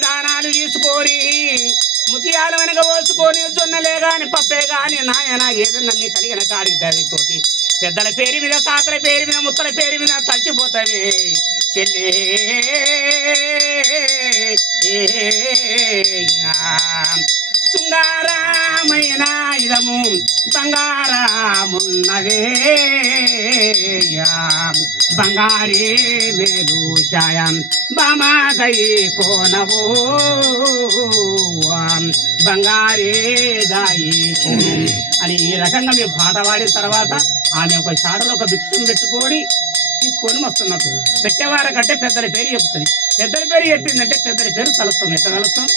దానాలు తీసుకొని ముతియాలు వెనక పోసుకొని జొన్నలే గాని పప్పే గాని నాయన ఏదన్నా నీ కలిగిన కాడికి తోటి పెద్దల పేరు మీద తాతల పేరు మీద ముత్తల పేరు మీద తలిచిపోతావే చెల్లే శృంగారమైన ఇదము బంగారమున్నదే బంగారే మేలు ఛాయం బామాగై కోనవో బంగారే గాయి అని ఈ రకంగా మేము పాట పాడిన తర్వాత ఆమె ఒక చాటలో ఒక భిక్షం పెట్టుకొని తీసుకొని వస్తున్నట్టు పెట్టేవారి కంటే పెద్దల పేరు చెప్తుంది పెద్దల పేరు చెప్పిందంటే పెద్దల పేరు తలుస్తాం ఎట్లా తలుస్తాం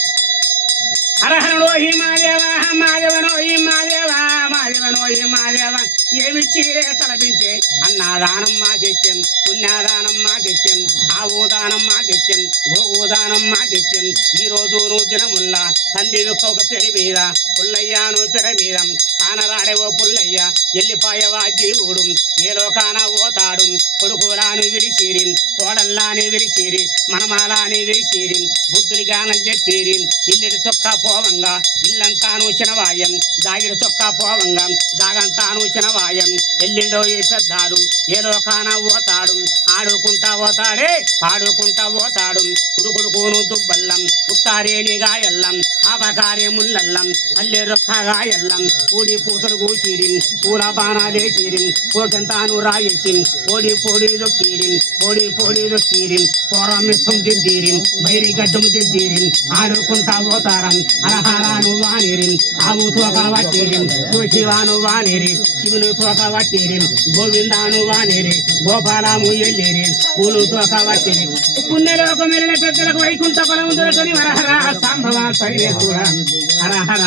హరహరణో హి మాదేవ మాదేవనో హి మాదేవ మాదేవనో హి మాదేవ ఏమి చీరే తలపించే అన్నదానం మా తెచ్చాం పుణ్యదానం మా తెచ్చాం ఆవుదానం మా తెచ్చాం గోదానం మా తెచ్చాం ఈ రోజు నువ్వు దినముల్లా తండ్రి ఒక పెరి మీద పుల్లయ్యాను పెర మీద కానరాడేవో పుల్లయ్య ఎల్లిపాయవా జీవుడు ఏ లోకాన పోతాడు కొడుకులాని విరిచిరి కోడల్లాని విరిచిరి మనమాలాని విరిచిరి బుద్ధుని గానం చెప్పిరి ఇల్లుడి చొక్కా పోవంగా ఇల్లంతాను చినవాయం దాగిడి చొక్కా పోవంగా దాగంతాను చినవాయం ఎల్లిండో ఈ పెద్దాడు ఏ లోకాన పోతాడు ఆడుకుంటా పోతాడే పాడుకుంటా పోతాడు ఉడుకుడుకును దుబ్బల్లం ఉత్తారేణిగా ఎల్లం పాపకారే ముల్లల్లం అల్లె రొక్కగా ఎల్లం పూడి పూతలు కూచిరి పూల బాణాలేసిరి పోకెంతాను రాయేసి పొడి పొడి దొక్కిరి పొడి పొడి దొక్కిరి పోరమిత్తం దిద్దిరి బైరి గడ్డం దిద్దిరి ఆడుకుంటా పోతారం అరహరాను వానిరి ఆవు తోక వట్టిరి శివాను వానిరి శివుని తోక వట్టిరి గోవిందాను వానిరి గోపాలము ఎల్లిరి పూలు తోక వట్టిరి పుణ్యలోకం వెళ్ళిన పెద్దలకు వైకుంఠ ఫలం దొరకని హరహర సంభవ సర్వేశ్వర హరహర